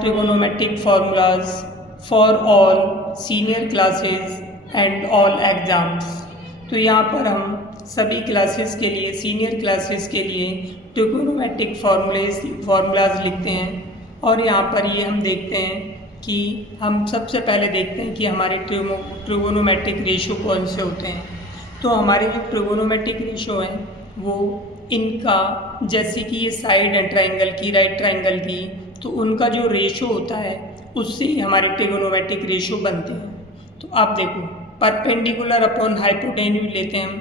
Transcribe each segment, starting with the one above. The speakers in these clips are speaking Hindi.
trigonometric formulas for all senior classes and all exams। तो यहाँ पर हम सभी क्लासेस के लिए, सीनियर क्लासेस के लिए ट्रिगोनोमेट्रिक फार्मूलाज लिखते हैं। और यहाँ पर ये हम देखते हैं कि हम सबसे पहले देखते हैं कि हमारे ट्रिगोनोमेट्रिक रेशो कौन से होते हैं। तो हमारे जो ट्रिगोनोमेट्रिक रेशो हैं वो इनका, जैसे कि ये साइड है ट्राइंगल की, राइट ट्राइंगल की, तो उनका जो रेशो होता है उससे ही हमारे ट्रिगोनोमेट्रिक रेशो बनते हैं। तो आप देखो, परपेंडिकुलर अपॉन हाइपोटेन्यूज लेते हैं हम,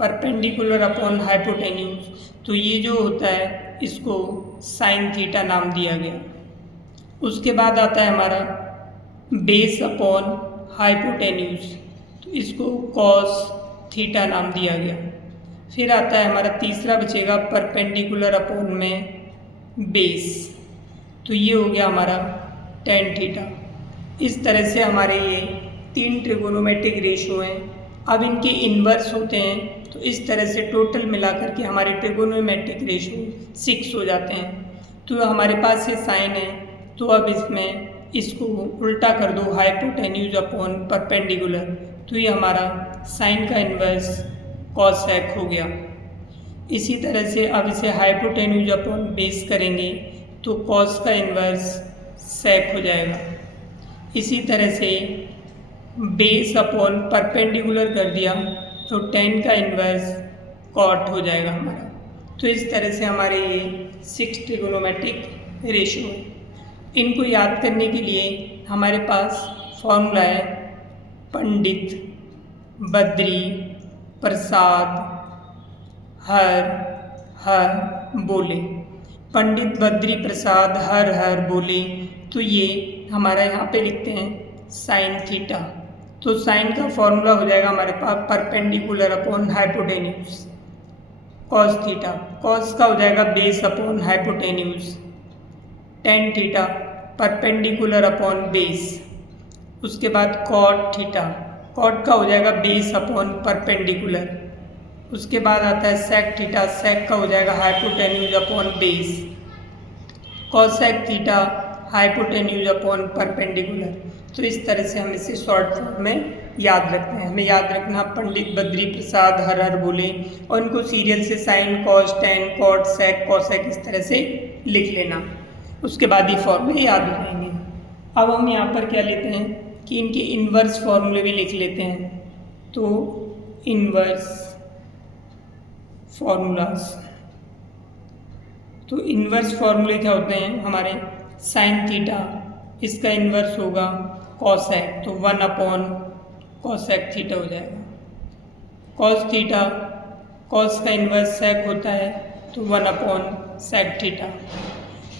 परपेंडिकुलर अपॉन हाइपोटेन्यूज, तो ये जो होता है इसको साइन थीटा नाम दिया गया। उसके बाद आता है हमारा बेस अपॉन हाइपोटेन्यूज, तो इसको कॉस थीटा नाम दिया गया। फिर आता है हमारा तीसरा बचेगा परपेंडिकुलर अपॉन में बेस, तो ये हो गया हमारा टेन थीटा। इस तरह से हमारे ये तीन ट्रिगोनोमेट्रिक रेशो हैं। अब इनके इन्वर्स होते हैं, तो इस तरह से टोटल मिलाकर के हमारे ट्रिगोनोमेट्रिक रेशो 6 हो जाते हैं। तो हमारे पास ये साइन है, तो अब इसमें इसको उल्टा कर दो, हाइपोटेन्यूज अपॉन परपेंडिकुलर, तो ये हमारा साइन का इन्वर्स कॉसेक हो गया। इसी तरह से अब इसे हाइपोटेन्यूज अपॉन बेस करेंगे तो कॉस का इन्वर्स सेक हो जाएगा। इसी तरह से बेस अपॉन परपेंडिकुलर कर दिया तो टेन का इन्वर्स कॉट हो जाएगा हमारा। तो इस तरह से हमारे ये 6 ट्रिगोनोमेट्रिक रेशो है। इनको याद करने के लिए हमारे पास फॉर्मूला है पंडित, बद्री, प्रसाद, हर हर बोले। पंडित, बद्री, प्रसाद, हर हर बोले, तो ये हमारा यहाँ पे लिखते हैं साइन थीटा। तो साइन का फॉर्मूला हो जाएगा हमारे पास perpendicular upon hypotenuse cos theta, cos का हो जाएगा base upon hypotenuse tan theta, perpendicular upon base. उसके बाद कॉट थीटा, कॉट का हो जाएगा बेस अपॉन परपेंडिकुलर। उसके बाद आता है सेक थीटा, सेक का हो जाएगा hypotenuse upon base. Cosec theta, hypotenuse upon perpendicular. तो इस तरह से हम इसे शॉर्ट फॉर्म में याद रखते हैं। हमें याद रखना पंडित, बद्री, प्रसाद, हर हर बोले, और इनको सीरियल से साइन, कॉस, टेन, कॉट, सेक, कॉसेक इस तरह से लिख लेना। उसके बाद ये फॉर्मूले याद हो जाएंगे। अब हम यहाँ पर क्या लेते हैं कि इनके इन्वर्स फॉर्मूले भी लिख लेते हैं। तो इन्वर्स फॉर्मूलाज, तो इन्वर्स फॉर्मूले क्या होते हैं हमारे, साइन थीटा, इसका इन्वर्स होगा कॉसेक, तो 1 अपॉन कॉसेक थीटा हो जाएगा। कॉस थीटा, कॉस का इन्वर्स सेक होता है, तो 1 अपॉन सेक थीटा।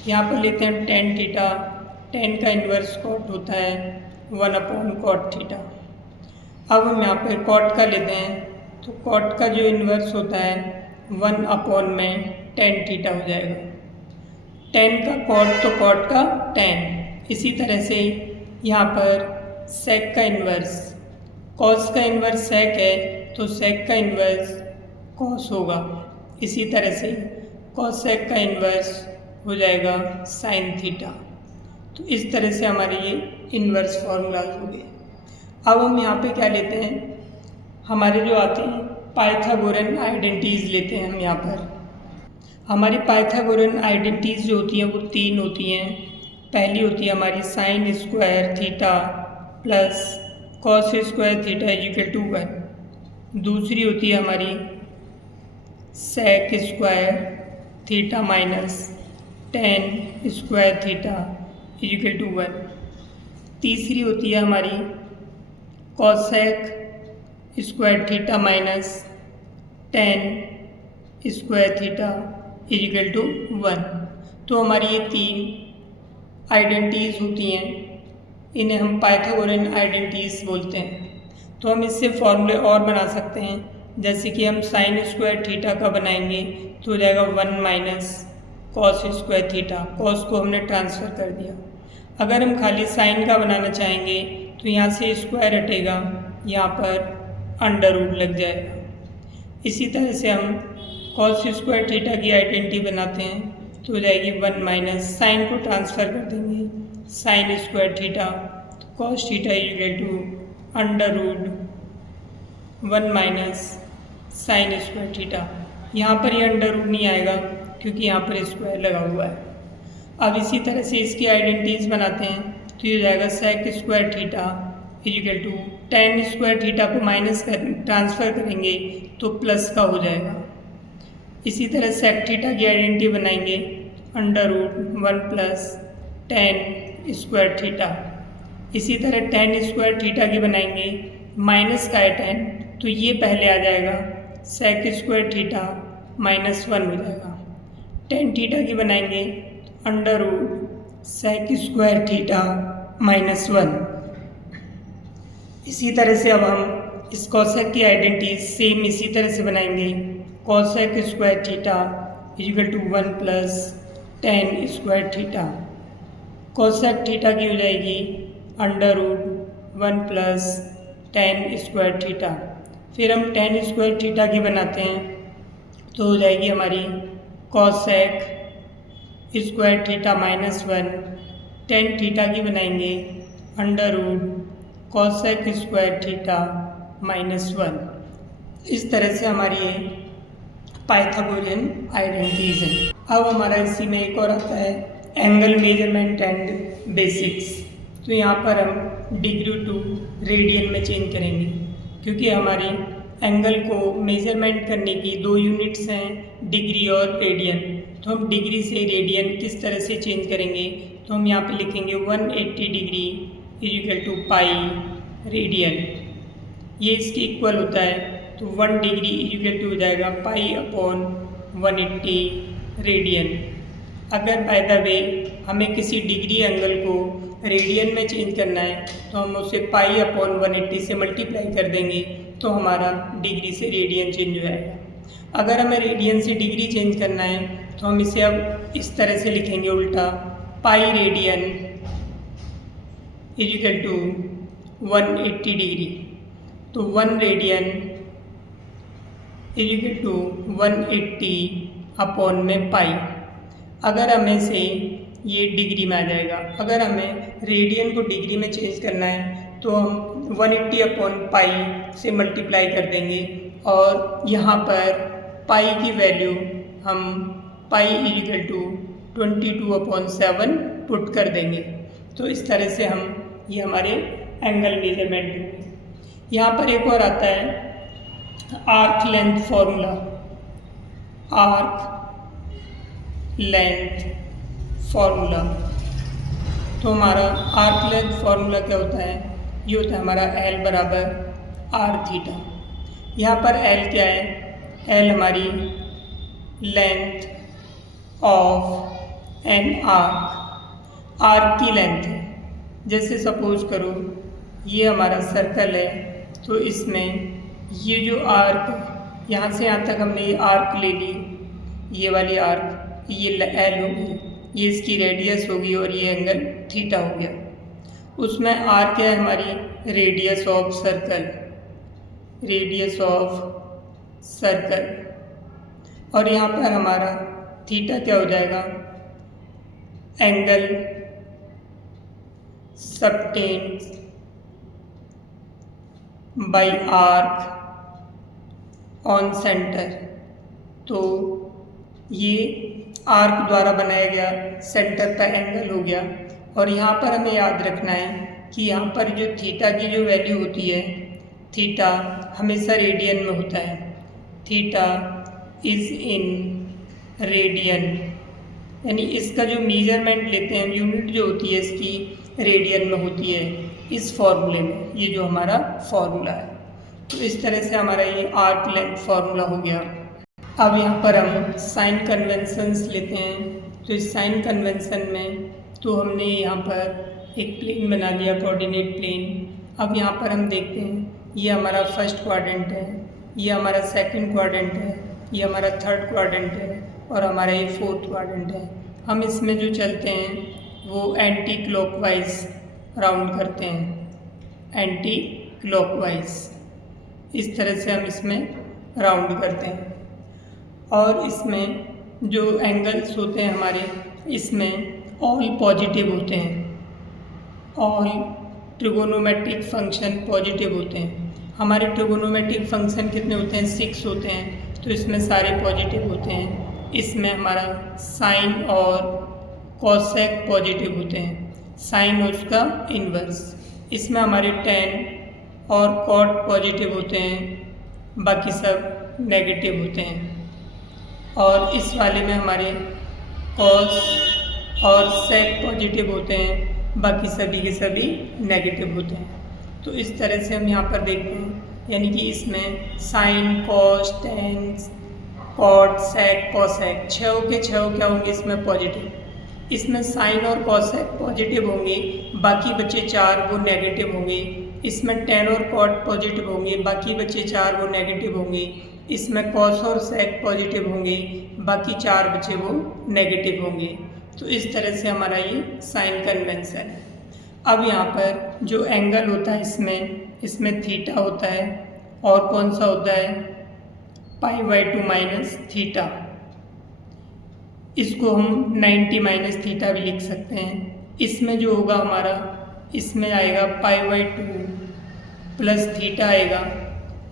यहाँ पर लेते हैं टेन थीटा, टेन का इन्वर्स कॉट होता है 1 अपॉन कॉट थीटा। अब हम यहाँ पर कॉट का लेते हैं, तो कॉट का जो इन्वर्स होता है 1 अपॉन में टेन थीटा हो जाएगा। टेन का कॉट, तो कॉट का टेन। इसी तरह से यहाँ पर सेक का इन्वर्स, कॉस का इन्वर्स सेक है, तो सेक का इन्वर्स कॉस होगा। इसी तरह से कॉसेक का इन्वर्स हो जाएगा साइन थीटा। तो इस तरह से हमारे ये इन्वर्स फॉर्मूलाज हो गए। अब हम यहाँ पे क्या लेते हैं, हमारे जो आते हैं पाइथागोरन आइडेंटिटीज लेते हैं हम यहाँ पर। हमारी पाइथागोरन आइडेंटिटीज जो होती हैं वो 3 होती हैं। पहली होती है हमारी sine square theta plus cos square theta equal to 1। दूसरी होती है हमारी sec square theta minus tan square theta equal to 1। तीसरी होती है हमारी cosec square theta minus tan square theta equal to 1। तो हमारी ये 3 आइडेंटिटीज होती हैं, इन्हें हम पाइथागोरन आइडेंटिटीज बोलते हैं। तो हम इससे फॉर्मूले और बना सकते हैं, जैसे कि हम साइन स्क्वायर थीटा का बनाएंगे तो हो जाएगा 1 minus cos square theta, cos को हमने ट्रांसफ़र कर दिया। अगर हम खाली साइन का बनाना चाहेंगे तो यहाँ से स्क्वायर हटेगा, यहाँ पर अंडर रूट लग जाएगा। इसी तरह से हम कॉस स्क्वायर थीटा की आइडेंटिटी बनाते हैं, तो हो जाएगी 1 माइनस साइन को ट्रांसफ़र कर देंगे sine square theta, cos theta equal to under root 1 minus sine square theta. यहाँ पर ये अंडर रूट नहीं आएगा क्योंकि यहाँ पर स्क्वायर लगा हुआ है। अब इसी तरह से इसकी आइडेंटिटीज बनाते हैं, तो ये हो जाएगा sec square theta equal to tan square theta को माइनस कर ट्रांसफ़र करेंगे तो प्लस का हो जाएगा। इसी तरह सेक थीटा की आइडेंटिटी बनाएंगे under root 1 plus tan square theta. इसी तरह टेन स्क्वायर थीटा की बनाएंगे, माइनस का है टेन तो ये पहले आ जाएगा सेक स्क्वायर थीटा -1 हो जाएगा। टेन थीटा की बनाएंगे under root sec square theta -1। इसी तरह से अब हम इस कॉसेक की आइडेंटिटी सेम इसी तरह से बनाएंगे cosec square theta equal to 1 plus tan square theta. Cosec theta की हो जाएगी under root 1 plus tan square theta. फिर हम टेन स्क्वायर थीटा की बनाते हैं तो हो जाएगी हमारी cosec square theta -1। Tan theta की बनाएंगे under root cosec square theta -1। इस तरह से हमारी ये पाइथागोरियन आइडेंटिटीज हैं। अब हमारा इसी में एक और आता है एंगल मेजरमेंट एंड बेसिक्स। तो यहाँ पर हम डिग्री टू रेडियन में चेंज करेंगे क्योंकि हमारी एंगल को मेजरमेंट करने की दो यूनिट्स हैं डिग्री और रेडियन। तो हम डिग्री से रेडियन किस तरह से चेंज करेंगे, तो हम यहाँ पे लिखेंगे 180 degree equal to pi radian. ये इसके इक्वल होता है तो 1 डिग्री इक्वल टू हो जाएगा पाई अपॉन 180 रेडियन। अगर बाय द वे हमें किसी डिग्री एंगल को रेडियन में चेंज करना है तो हम उसे पाई अपॉन 180 से मल्टीप्लाई कर देंगे तो हमारा डिग्री से रेडियन चेंज हो जाएगा। अगर हमें रेडियन से डिग्री चेंज करना है तो हम इसे अब इस तरह से लिखेंगे उल्टा pi radian equal to 180 degree. तो 1 रेडियन इक्वल टू 180 अपॉन में पाई। अगर हमें से ये डिग्री में आ जाएगा। अगर हमें रेडियन को डिग्री में चेंज करना है तो हम 180 अपॉन पाई से मल्टीप्लाई कर देंगे और यहाँ पर पाई की वैल्यू हम पाई इक्वल टू 22/7 पुट कर देंगे। तो इस तरह से हम ये हमारे एंगल मेजरमेंट होंगे। यहाँ पर एक और आता है arc length formula. Arc length formula, तो हमारा आर्क लेंथ फॉर्मूला क्या होता है, ये होता है हमारा L बराबर आर थीटा। यहाँ पर L क्या है, L हमारी length of an arc, arc की लेंथ है। जैसे सपोज करो ये हमारा सर्कल है तो इसमें ये जो आर्क यहाँ से यहाँ तक हमने ये आर्क ले ली, ये वाली आर्क ये L होगी, ये इसकी रेडियस होगी और ये एंगल थीटा हो गया। उसमें आर क्या है हमारी radius of circle, radius of circle. और यहाँ पर हमारा थीटा क्या हो जाएगा, angle subtended by arc on centre. तो ये आर्क द्वारा बनाया गया सेंटर का एंगल हो गया। और यहाँ पर हमें याद रखना है कि यहाँ पर जो थीटा की जो वैल्यू होती है, थीटा हमेशा रेडियन में होता है। थीटा इज़ इन रेडियन, यानी इसका जो मेजरमेंट लेते हैं यूनिट जो होती है इसकी रेडियन में होती है इस फॉर्मूले में। ये जो हमारा फॉर्मूला है, तो इस तरह से हमारा ये आर्क लेंथ फॉर्मूला हो गया। अब यहाँ पर हम साइन कन्वेंशंस लेते हैं। तो इस साइन कन्वेंशन में तो हमने यहाँ पर एक प्लेन बना लिया, कोऑर्डिनेट प्लेन। अब यहाँ पर हम देखते हैं ये हमारा फर्स्ट क्वाड्रेंट है, ये हमारा सेकंड क्वाड्रेंट है, ये हमारा थर्ड क्वाड्रेंट है और हमारा ये फोर्थ क्वाड्रेंट है। हम इसमें जो चलते हैं वो एंटी क्लॉकवाइज राउंड करते हैं, एंटी क्लॉकवाइज इस तरह से हम इसमें राउंड करते हैं। और इसमें जो एंगल्स होते हैं हमारे, इसमें ऑल पॉजिटिव होते हैं, ऑल ट्रिगोनोमेट्रिक फंक्शन पॉजिटिव होते हैं। हमारे ट्रिगोनोमेट्रिक फंक्शन कितने होते हैं? 6 होते हैं, तो इसमें सारे पॉजिटिव होते हैं। इसमें हमारा साइन और कॉसेक पॉजिटिव होते हैं, साइन और उसका इन्वर्स। इसमें हमारे टेन और कॉट पॉजिटिव होते हैं, बाकी सब नेगेटिव होते हैं। और इस वाले में हमारे कॉस और सेक पॉजिटिव होते हैं, बाकी सभी के सभी नेगेटिव होते हैं। तो इस तरह से हम यहाँ पर देखते हैं, यानी कि इसमें साइन, कॉस, टेन, कॉट, सेक, कॉसेक, छः के छः क्या होंगे इसमें? पॉजिटिव। इसमें साइन और कॉसेक पॉजिटिव होंगे, बाकी बचे 4 वो नेगेटिव होंगे। इसमें टेन और कॉट पॉजिटिव होंगे, बाकी बचे 4 वो नेगेटिव होंगे। इसमें कॉस और सेक पॉजिटिव होंगे, बाकी 4 बचे वो नेगेटिव होंगे। तो इस तरह से हमारा ये साइन कन्वेंशन है। अब यहाँ पर जो एंगल होता है इसमें थीटा होता है, और कौन सा होता है? π/2 माइनस थीटा। इसको हम 90 माइनस थीटा भी लिख सकते हैं। इसमें जो होगा हमारा, इसमें आएगा π/2 प्लस थीटा आएगा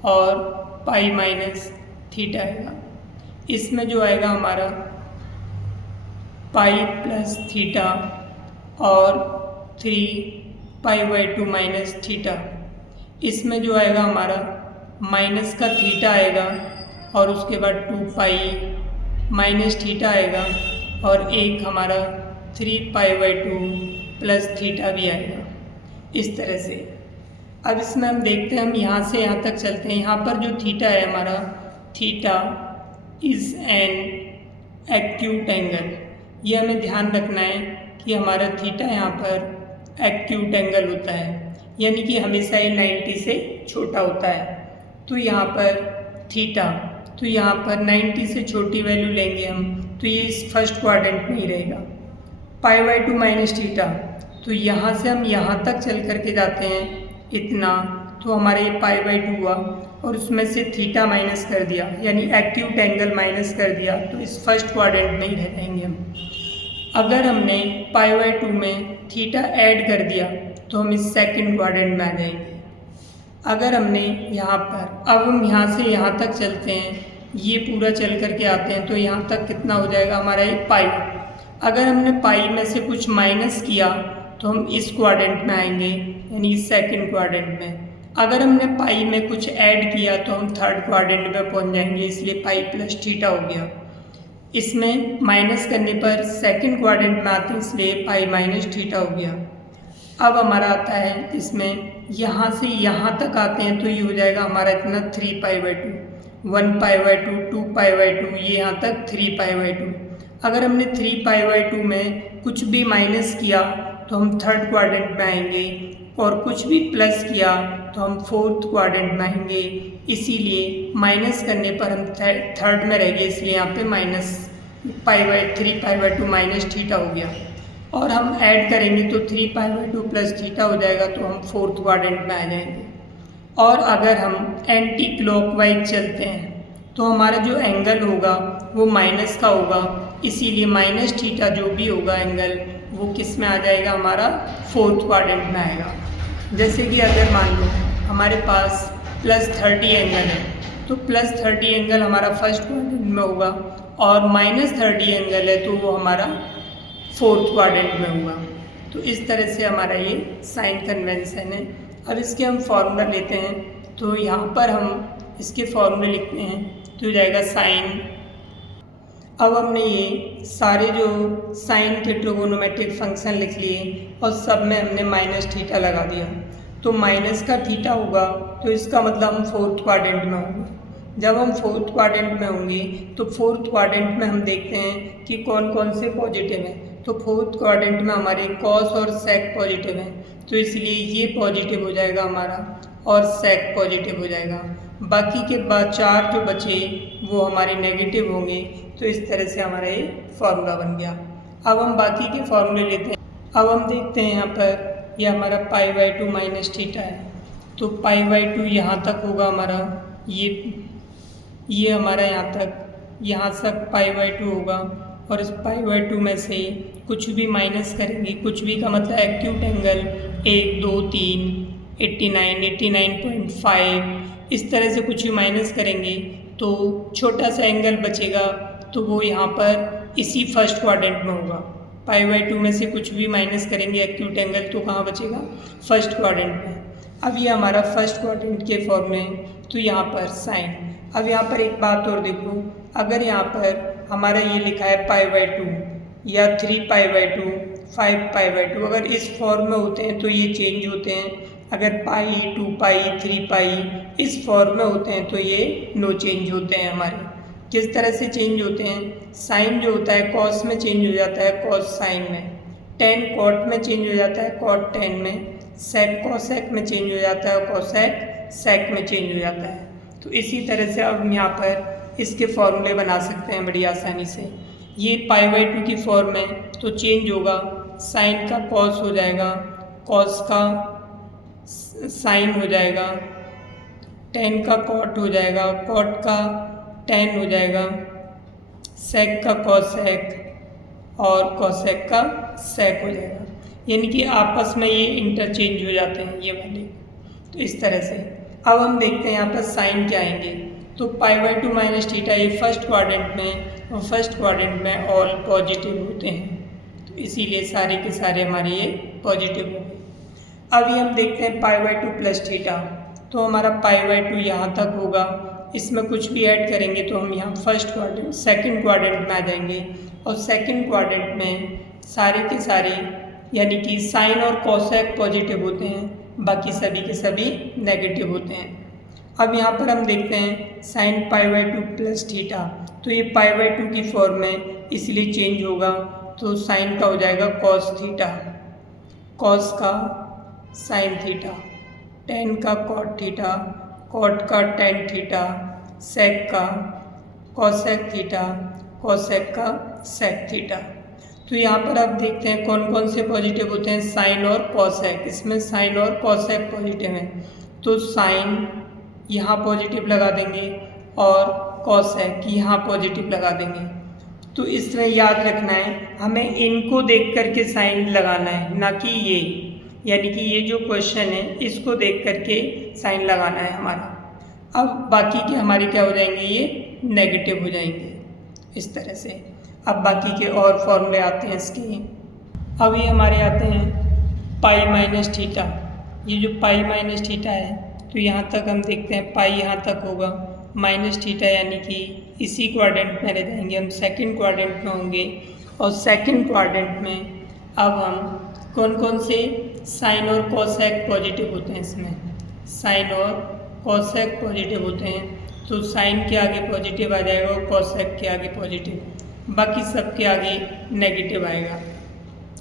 और पाई माइनस थीटा आएगा। इसमें जो आएगा हमारा पाई प्लस थीटा और 3π/2 माइनस थीटा। इसमें जो आएगा हमारा माइनस का थीटा आएगा और उसके बाद 2π माइनस थीटा आएगा और एक हमारा 3π/2 प्लस थीटा भी आएगा। इस तरह से अब इसमें हम देखते हैं, हम यहाँ से यहाँ तक चलते हैं। यहाँ पर जो थीटा है हमारा, theta is an acute angle. ये हमें ध्यान रखना है कि हमारा थीटा यहाँ पर एक्यूट एंगल होता है, यानी कि हमेशा ये 90 से छोटा होता है। तो यहाँ पर थीटा, तो यहाँ पर 90 से छोटी वैल्यू लेंगे हम, तो ये इस फर्स्ट क्वाड्रेंट में ही रहेगा। π/2 माइनस थीटा, तो यहाँ से हम यहाँ तक चल करके जाते हैं इतना, तो हमारे ये π/2 हुआ और उसमें से थीटा माइनस कर दिया, यानी एक्यूट एंगल माइनस कर दिया, तो इस फर्स्ट क्वाड्रेंट में ही रह जाएंगे हम। अगर हमने π/2 में थीटा ऐड कर दिया तो हम इस सेकंड क्वाड्रेंट में आ जाएंगे। अगर हमने यहाँ पर, अब हम यहाँ से यहाँ तक चलते हैं, ये पूरा चल करके आते हैं, तो यहाँ तक कितना हो जाएगा हमारा? एक पाई। अगर हमने पाई में से कुछ माइनस किया तो हम इस क्वाड्रेंट में आएंगे, यानी इस सेकंड क्वाड्रेंट में। अगर हमने पाई में कुछ ऐड किया तो हम थर्ड क्वाड्रेंट में पहुंच जाएंगे, इसलिए पाई प्लस थीटा हो गया। इसमें माइनस करने पर सेकंड क्वाड्रेंट में आते हैं, इसलिए पाई माइनस थीटा हो गया। अब हमारा आता है इसमें, यहाँ से यहाँ तक आते हैं तो ये हो जाएगा हमारा इतना 3π/2, 1π/2, 2π/2, ये यहाँ तक 3π/2। अगर हमने 3π/2 में कुछ भी माइनस किया तो हम थर्ड क्वाड्रेंट में आएंगे, और कुछ भी प्लस किया तो हम फोर्थ क्वाड्रेंट में आएंगे। इसीलिए माइनस करने पर हम थर्ड में रहेंगे, इसलिए यहाँ पे माइनस 3π/2 माइनस थीटा हो गया। और हम ऐड करेंगे तो 3π/2 प्लस थीटा हो जाएगा, तो हम फोर्थ क्वाड्रेंट में आ जाएंगे। और अगर हम एंटी क्लॉकवाइज चलते हैं तो हमारा जो एंगल होगा वो माइनस का होगा, इसीलिए माइनस थीटा जो भी होगा एंगल, वो किस में आ जाएगा? हमारा फोर्थ क्वाड्रेंट में आएगा। जैसे कि अगर मान लो हमारे पास +30 एंगल है, तो +30 एंगल हमारा फर्स्ट क्वाड्रेंट में होगा, और -30 एंगल है तो वो हमारा फोर्थ क्वाड्रेंट में होगा। तो इस तरह से हमारा ये साइन कन्वेंशन है। अब इसके हम फॉर्मूला लेते हैं, तो यहाँ पर हम इसके फॉर्मूले लिखते हैं, तो हो जाएगा साइन। अब हमने ये सारे जो साइन के ट्रिगोनोमेट्रिक फंक्शन लिख लिए और सब में हमने माइनस थीटा लगा दिया, तो माइनस का थीटा होगा, तो इसका मतलब हम फोर्थ क्वाड्रेंट में होंगे। जब हम फोर्थ क्वाड्रेंट में होंगे तो फोर्थ क्वाड्रेंट में हम देखते हैं कि कौन कौन से पॉजिटिव हैं। तो फोर्थ क्वाड्रेंट में हमारे कॉस और सेक पॉजिटिव हैं, तो इसलिए ये पॉजिटिव हो जाएगा हमारा और सेक पॉजिटिव हो जाएगा। बाकी के बाद 4 जो बचे वो हमारे नेगेटिव होंगे। तो इस तरह से हमारा ये फॉर्मूला बन गया। अब हम बाकी के फॉर्मूले लेते हैं। अब हम देखते हैं यहाँ पर ये हमारा π/2 माइनस थीटा है, तो π/2 यहाँ तक होगा हमारा, ये हमारा यहाँ तक यहाँ तक π/2 होगा और इस π/2 में से कुछ भी माइनस करेंगे, कुछ भी का मतलब एक्यूट एंगल 1 2 3 89 89.5 इस तरह से कुछ भी माइनस करेंगे तो छोटा सा एंगल बचेगा, तो वो यहाँ पर इसी फर्स्ट क्वाड्रेंट में होगा। π/2 में से कुछ भी माइनस करेंगे एक्यूट एंगल तो कहाँ बचेगा, फर्स्ट क्वाड्रेंट में। अब ये हमारा फर्स्ट क्वाड्रेंट के फॉर्म में, तो यहाँ पर साइन। अब यहाँ पर एक बात और देखो, अगर यहाँ पर हमारा ये लिखा है π/2 या 3π/2 5π/2, अगर इस फॉर्म में होते हैं तो ये चेंज होते हैं। अगर पाई 2π 3π इस फॉर्म में होते हैं तो ये नो चेंज होते हैं हमारे। किस तरह से चेंज होते हैं, साइन जो होता है कॉस में चेंज हो जाता है कॉस साइन में, टेन कॉट में चेंज हो जाता है कॉट टेन में, सेक कॉसेक में चेंज हो जाता है कॉसेक सेक में चेंज हो जाता है। तो इसी तरह से अब हम यहाँ पर इसके फॉर्मूले बना सकते हैं बड़ी आसानी से। ये π/2 की फॉर्म है तो चेंज होगा, साइन का कॉस हो जाएगा, कॉस का साइन हो जाएगा, टेन का कॉट हो जाएगा, कॉट का टेन हो जाएगा, सेक का कॉसेक और कॉसेक का सेक हो जाएगा। यानी कि आपस में ये इंटरचेंज हो जाते हैं ये वाले। तो इस तरह से अब हम देखते हैं यहाँ पर साइन क्या आएंगे। तो π/2 माइनस थीटा ये फर्स्ट क्वाड्रेंट में, और फर्स्ट क्वाड्रेंट में ऑल पॉजिटिव होते हैं, तो इसीलिए सारे के सारे हमारे ये पॉजिटिव हो गए। अभी हम देखते हैं π/2 प्लस थीटा, तो हमारा π/2 यहाँ तक होगा, इसमें कुछ भी ऐड करेंगे तो हम यहाँ फर्स्ट क्वाड्रेंट सेकंड क्वाड्रेंट में आ जाएंगे, और सेकंड क्वाड्रेंट में सारे के सारे यानी कि साइन और कॉसेक पॉजिटिव होते हैं, बाकी सभी के सभी नेगेटिव होते हैं। अब यहाँ पर हम देखते हैं साइन π/2 प्लस थीटा, तो ये π/2 की फॉर्म में इसलिए चेंज होगा, तो साइन का हो जाएगा कॉस थीटा, कॉस का साइन थीटा, टेन का कॉट थीटा, कॉट का टेन थीटा, सेक का कॉसेक थीटा, कॉसेक का सेक थीटा। तो यहाँ पर आप देखते हैं कौन कौन से पॉजिटिव होते हैं, साइन और कॉसेक। इसमें साइन और कॉसेक पॉजिटिव हैं, तो साइन यहाँ पॉजिटिव लगा देंगे और कॉसेक यहाँ पॉजिटिव लगा देंगे। तो इस तरह याद रखना है, हमें इनको देख करके साइन लगाना है, ना कि ये, यानी कि ये जो क्वेश्चन है इसको देख करके साइन लगाना है हमारा। अब बाकी के हमारे क्या हो जाएंगे, ये नेगेटिव हो जाएंगे इस तरह से। अब बाकी के और फॉर्मूले आते हैं इसके। अब ये हमारे आते हैं पाई माइनस थीटा। ये जो पाई माइनस थीटा है तो यहाँ तक हम देखते हैं पाई यहाँ तक होगा, माइनस थीटा यानी कि इसी क्वाड्रेंट में रह जाएंगे, हम सेकंड क्वाड्रेंट में होंगे। और सेकंड क्वाड्रेंट में अब हम कौन कौन से साइन और कॉसेक पॉजिटिव होते हैं, इसमें साइन और कॉसेक पॉजिटिव होते हैं, तो साइन के आगे पॉजिटिव आ जाएगा और कॉसेक के आगे पॉजिटिव, बाकी सब के आगे नेगेटिव आएगा।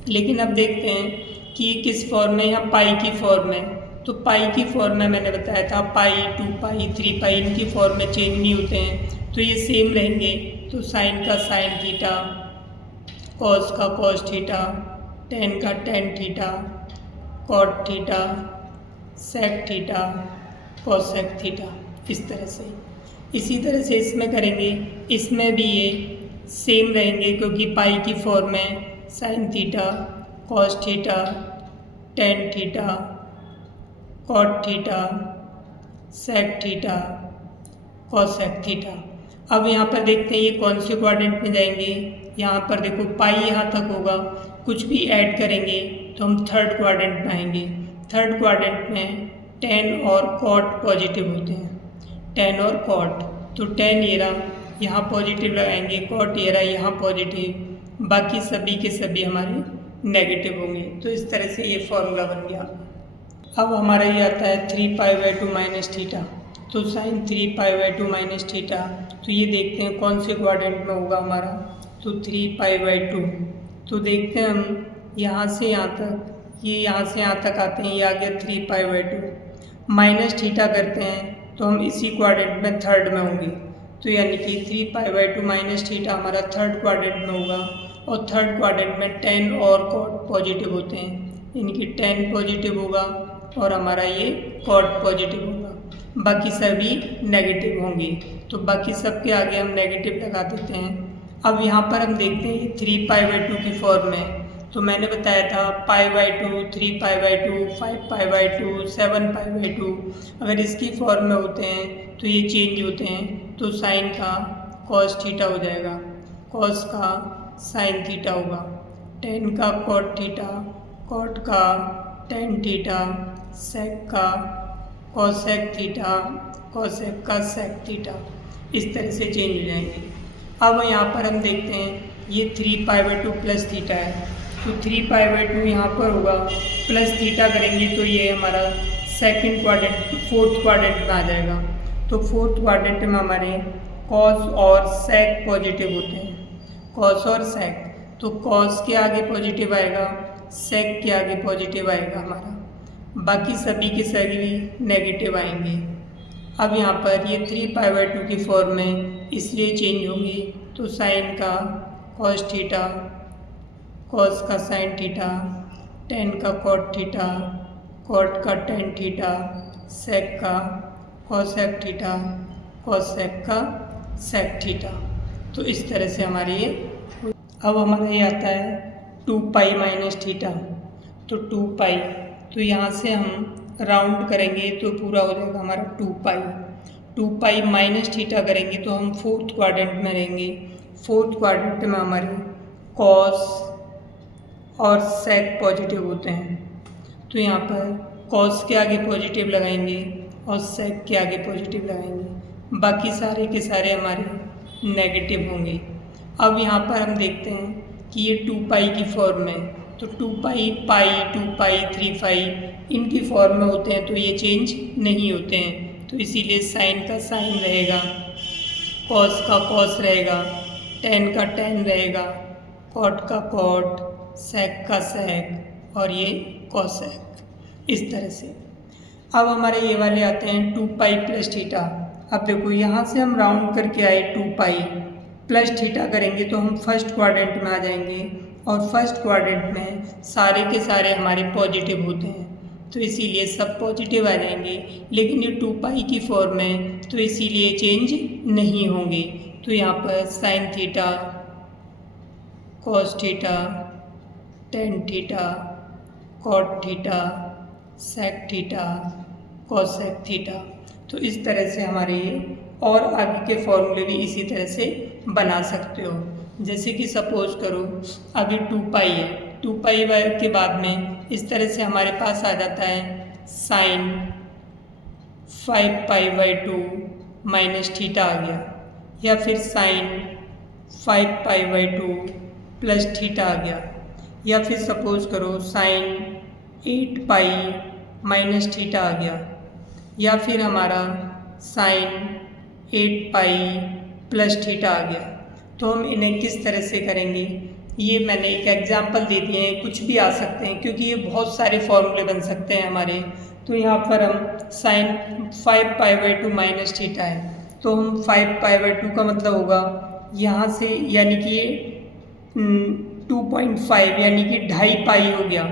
लेकिन अब देखते हैं कि किस फॉर्म में, यहाँ पाई की फॉर्म में। तो पाई की फॉर्म में मैंने बताया था पाई 2π 3π इनकी फॉर्म में चेंज नहीं होते हैं, तो ये सेम रहेंगे। तो साइन का साइन थीटा, कॉस का कॉस थीटा, टेन का tan theta, cot theta, sec theta, cosec theta, इस तरह से। इसी तरह से इसमें करेंगे, इसमें भी ये सेम रहेंगे क्योंकि पाई की फॉर्म में sine theta, cos theta, tan theta, cot theta, sec theta, cosec theta. अब यहाँ पर देखते हैं ये कौन से क्वाड्रेंट में जाएंगे। यहाँ पर देखो पाई यहाँ तक होगा, कुछ भी ऐड करेंगे तो हम थर्ड क्वाड्रेंट में आएंगे। थर्ड क्वाड्रेंट में टेन और कॉट पॉजिटिव होते हैं, टेन और कॉट, तो टेन ये रहा यहाँ पॉजिटिव लगाएंगे, कॉट ये रहा यहाँ पॉजिटिव, बाकी सभी के सभी हमारे नेगेटिव होंगे। तो इस तरह से ये फॉर्मूला बन गया। अब हमारा ये आता है 3π/2 माइनस थीटा, तो साइन 3π/2 माइनस थीटा, तो ये देखते हैं कौन से क्वाड्रेंट में होगा हमारा। तो 3π/2, तो देखते हैं हम यहाँ से यहाँ तक, ये यहाँ से यहाँ तक आते हैं, ये आ गया 3π/2 माइनस थीटा करते हैं तो हम इसी क्वाड्रेंट में थर्ड में होंगे। तो यानी कि 3π/2 माइनस थीटा हमारा थर्ड क्वाड्रेंट में होगा, और थर्ड क्वाड्रेंट में टेन और कॉट पॉजिटिव होते हैं, यानी कि टेन पॉजिटिव होगा और हमारा ये कॉट पॉजिटिव होगा। बाकी सभी नेगेटिव होंगे। तो बाकी सब के आगे हम नेगेटिव लगा देते हैं। अब यहाँ पर हम देखते हैं 3π/2 की फॉर्म में। तो मैंने बताया था π/2, 3π/2, 5π/2, 7π/2। अगर इसकी फॉर्म में होते हैं तो ये चेंज होते हैं। तो साइन का कॉस थीटा हो जाएगा, कॉस का साइन थीटा होगा, टेन का कॉट थीटा, कॉट का टेन थीटा, सेक का कॉसेक थीटा, कॉसेक का सेक थीटा। इस तरह से चेंज हो जाएंगे। अब यहाँ पर हम देखते हैं ये 3π/2 प्लस थीटा है। तो 3π/2 यहाँ पर होगा, प्लस थीटा करेंगे तो ये हमारा सेकंड क्वाड्रेंट, फोर्थ क्वाड्रेंट में आ जाएगा। तो फोर्थ क्वाड्रेंट में हमारे कॉस और सेक पॉजिटिव होते हैं, कॉस और सेक। तो कॉस के आगे पॉजिटिव आएगा, सेक के आगे पॉजिटिव आएगा हमारा, बाकी सभी के सभी नेगेटिव आएंगे। अब यहाँ पर ये 3π/2 की फॉर्म में इसलिए चेंज होंगी। तो साइन का कॉस थीटा, कॉस का साइन थीटा, टेन का कॉट थीटा, कॉट का टेन थीटा, सेक का कॉसेक थीटा, कॉसेक का सेक थीटा। तो इस तरह से हमारे ये, अब हमारा ये आता है 2π - थीटा। तो 2π, तो यहाँ से हम राउंड करेंगे तो पूरा हो जाएगा हमारा 2π। 2π - थीटा करेंगे तो हम फोर्थ क्वाड्रेंट में रहेंगे। फोर्थ क्वाड्रेंट में हमारे कॉस और सेक पॉजिटिव होते हैं। तो यहाँ पर कॉस के आगे पॉजिटिव लगाएंगे और सेक के आगे पॉजिटिव लगाएंगे, बाकी सारे के सारे हमारे नेगेटिव होंगे। अब यहाँ पर हम देखते हैं कि ये 2π की फॉर्म में, तो 2π, π, 2π, 3π इनकी फॉर्म में होते हैं तो ये चेंज नहीं होते हैं। तो इसीलिए साइन का साइन रहेगा, कॉस का कॉस रहेगा, टेन का टेन रहेगा, कॉट का कॉट, सेक का सेक और ये कॉसेक। इस तरह से अब हमारे ये वाले आते हैं 2π प्लस थीटा। अब देखो यहाँ से हम राउंड करके आए 2π प्लस थीटा करेंगे तो हम फर्स्ट क्वाड्रेंट में आ जाएंगे और फर्स्ट क्वाड्रेंट में सारे के सारे हमारे पॉजिटिव होते हैं। तो इसीलिए सब पॉजिटिव आ जाएंगे, लेकिन ये 2π की फॉर्म में तो इसीलिए चेंज नहीं होंगे। तो यहाँ पर sine theta, cos theta, tan theta, cot theta, sec theta, cosec theta. तो इस तरह से हमारे ये और आगे के फॉर्मूले भी इसी तरह से बना सकते हो। जैसे कि सपोज करो अभी 2π है, 2π के बाद में इस तरह से हमारे पास आ जाता है साइन 5π/2 माइनस थीटा आ गया, या फिर साइन 5π/2 प्लस थीटा आ गया, या फिर सपोज करो साइन 8π माइनस थीटा आ गया, या फिर हमारा साइन 8π प्लस थीटा आ गया। तो हम इन्हें किस तरह से करेंगे, ये मैंने एक एग्जांपल दे दिए हैं, कुछ भी आ सकते हैं क्योंकि ये बहुत सारे फॉर्मूले बन सकते हैं हमारे। तो यहाँ पर हम साइन 5π/2 माइनस थीटा है, तो हम 5π/2 का मतलब होगा यहाँ से, यानी कि ये 2.5 यानी कि 2.5 हो गया।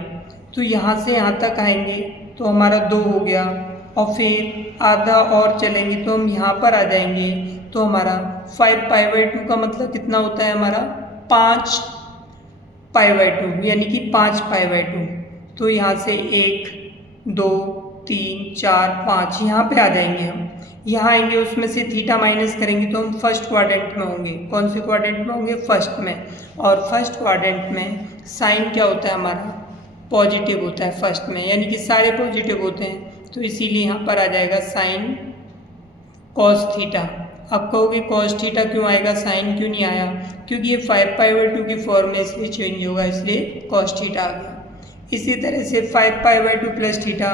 तो यहाँ से यहाँ तक आएंगे तो हमारा 2 हो गया, और फिर आधा और चलेंगे तो हम यहाँ पर आ जाएंगे। तो हमारा 5π/2 का मतलब कितना होता है हमारा 5π/2 यानी कि 5π/2। तो यहाँ से 1 2 3 4 5 यहाँ पे आ जाएंगे हम। यहाँ आएंगे, उसमें से थीटा माइनस करेंगे तो हम फर्स्ट क्वाड्रेंट में होंगे। कौन से क्वाड्रेंट में होंगे? फर्स्ट में। और फर्स्ट क्वाड्रेंट में साइन क्या होता है हमारा? पॉजिटिव होता है फर्स्ट में, यानी कि सारे पॉजिटिव होते हैं। तो इसीलिए यहाँ पर आ जाएगा साइन कॉस थीटा। अब कहोगे कॉस थीटा क्यों आएगा, साइन क्यों नहीं आया? क्योंकि ये 5π/2 की फॉर्म में इसलिए चेंज होगा, इसलिए कॉस थीटा आ गया। इसी तरह से 5π/2 प्लस थीटा,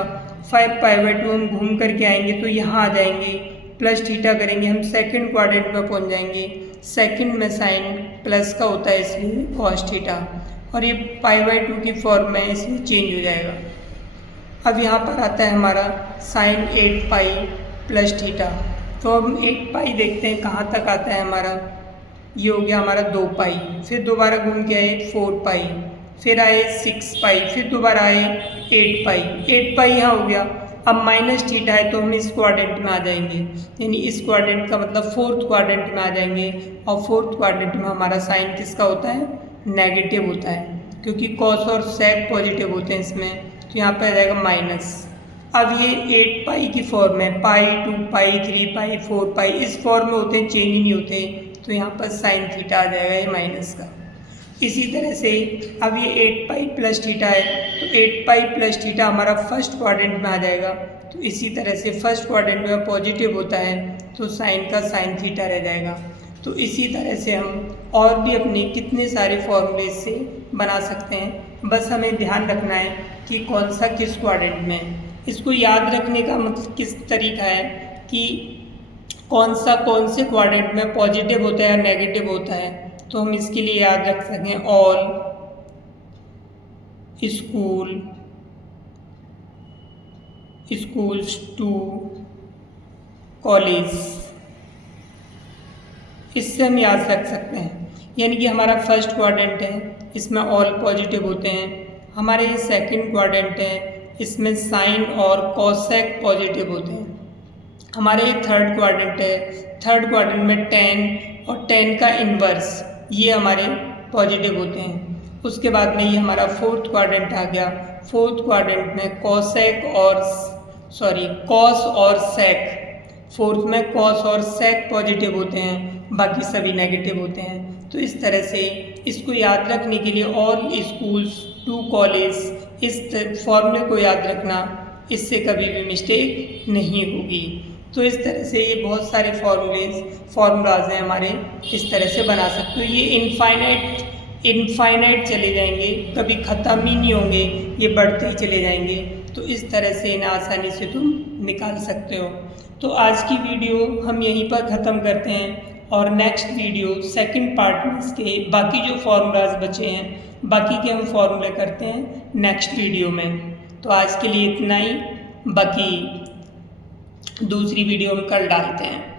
5π/2 हम घूम करके आएंगे तो यहाँ आ जाएंगे, प्लस थीटा करेंगे, हम सेकंड क्वाड्रेंट में पहुँच जाएंगे। सेकंड में साइन प्लस का होता है इसलिए कॉस थीटा, और ये π/2 की फॉर्म में इसलिए चेंज हो जाएगा। अब यहाँ पर आता है हमारा साइन 8π प्लस थीटा। तो हम 8π देखते हैं कहाँ तक आता है हमारा। ये हो गया हमारा 2π, फिर दोबारा घूम के आए 4π, फिर आए 6π, फिर दोबारा आए 8π। 8π यहाँ हो गया, अब माइनस थीटा है तो हम इस क्वाड्रेंट में आ जाएंगे, यानी इस क्वाड्रेंट का मतलब फोर्थ क्वाड्रेंट में आ जाएंगे, और फोर्थ क्वाड्रेंट में हमारा साइन किसका होता है, नेगेटिव होता है, क्योंकि कॉस और सेक पॉजिटिव होते हैं इसमें, तो यहाँ पर आ जाएगा माइनस। अब ये 8 पाई की फॉर्म है, पाई 2 पाई 3 पाई 4 पाई इस फॉर्म में होते हैं, चेंज ही नहीं होते, तो यहाँ पर साइन थीटा आ जाएगा ये माइनस का। इसी तरह से अब ये 8 पाई प्लस थीटा है, तो 8 पाई प्लस थीटा हमारा फर्स्ट क्वाड्रेंट में आ जाएगा, तो इसी तरह से फर्स्ट क्वाड्रेंट में पॉजिटिव होता है तो साइन का साइन थीटा रह जाएगा। तो इसी तरह से हम और भी अपने कितने सारे फॉर्मूले से बना सकते हैं, बस हमें ध्यान रखना है कि कौन सा किस क्वाड्रेंट में है। इसको याद रखने का मतलब किस तरीका है कि कौन से क्वाड्रेंट में पॉजिटिव होता है या नेगेटिव होता है, तो हम इसके लिए याद रख सकें ऑल स्कूल्स टू कॉलेज, इससे हम याद रख सकते हैं। यानी कि हमारा फर्स्ट क्वाड्रेंट है, इसमें ऑल पॉजिटिव होते हैं, हमारे ये सेकंड क्वाड्रेंट है, इसमें साइन और कॉसेक पॉजिटिव होते हैं, हमारे ये थर्ड क्वाड्रेंट है, थर्ड क्वाड्रेंट में टेन और टेन का इन्वर्स ये हमारे पॉजिटिव होते हैं। उसके बाद में ये हमारा फोर्थ क्वाड्रेंट आ गया, फोर्थ क्वाड्रेंट में कॉस और सेक, फोर्थ में कॉस और सेक पॉजिटिव होते हैं, बाकी सभी नेगेटिव होते हैं। तो इस तरह से इसको याद रखने के लिए ऑल स्कूल्स टू कॉलेज, इस फॉर्मूले को याद रखना, इससे कभी भी मिस्टेक नहीं होगी। तो इस तरह से ये बहुत सारे फार्मूलाज हैं हमारे, इस तरह से बना सकते हो। ये इनफाइनाइट चले जाएंगे, कभी ख़त्म ही नहीं होंगे, ये बढ़ते ही चले जाएंगे। तो इस तरह से इन्हें आसानी से तुम निकाल सकते हो। तो आज की वीडियो हम यहीं पर ख़त्म करते हैं, और नेक्स्ट वीडियो सेकंड पार्ट में इसके बाकी जो फार्मूलाज बचे हैं, बाकी के हम फार्मूले करते हैं नेक्स्ट वीडियो में। तो आज के लिए इतना ही, बाकी दूसरी वीडियो हम कल डालते हैं।